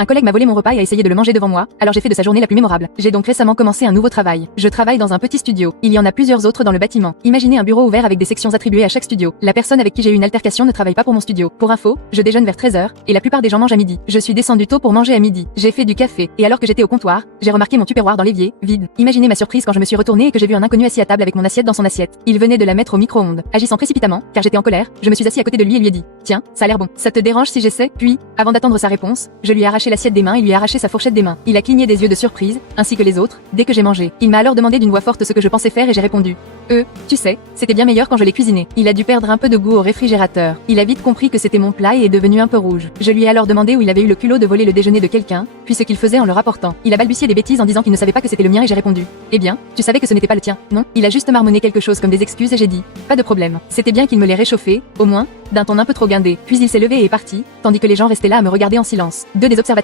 Un collègue m'a volé mon repas et a essayé de le manger devant moi, alors j'ai fait de sa journée la plus mémorable. J'ai donc récemment commencé un nouveau travail. Je travaille dans un petit studio. Il y en a plusieurs autres dans le bâtiment. Imaginez un bureau ouvert avec des sections attribuées à chaque studio. La personne avec qui j'ai eu une altercation ne travaille pas pour mon studio. Pour info, je déjeune vers 13h, et la plupart des gens mangent à midi. Je suis descendu tôt pour manger à midi. J'ai fait du café, et alors que j'étais au comptoir, j'ai remarqué mon tupperware dans l'évier, vide. Imaginez ma surprise quand je me suis retournée et que j'ai vu un inconnu assis à table avec mon assiette dans son assiette. Il venait de la mettre au micro-ondes. Agissant précipitamment, car j'étais en colère, je me suis assis à côté de lui et lui ai dit: tiens, ça a l'air bon. Ça te dérange si j'essaie? Puis, avant d'attendre sa réponse, je lui ai arraché l'assiette des mains et lui ai arraché sa fourchette des mains. Il a cligné des yeux de surprise, ainsi que les autres, dès que j'ai mangé. Il m'a alors demandé d'une voix forte ce que je pensais faire et j'ai répondu: tu sais, c'était bien meilleur quand je l'ai cuisiné. Il a dû perdre un peu de goût au réfrigérateur. Il a vite compris que c'était mon plat et est devenu un peu rouge. Je lui ai alors demandé où il avait eu le culot de voler le déjeuner de quelqu'un, puis ce qu'il faisait en le rapportant. Il a balbutié des bêtises en disant qu'il ne savait pas que c'était le mien et j'ai répondu: eh bien, tu savais que ce n'était pas le tien, non? Il a juste marmonné quelque chose comme des excuses et j'ai dit: pas de problème. C'était bien qu'il me l'ait réchauffé, au moins, d'un ton un peu trop guindé. Puis il s'est levé et est parti, tandis que les gens restaient là à me regarder en silence. Deux des observateurs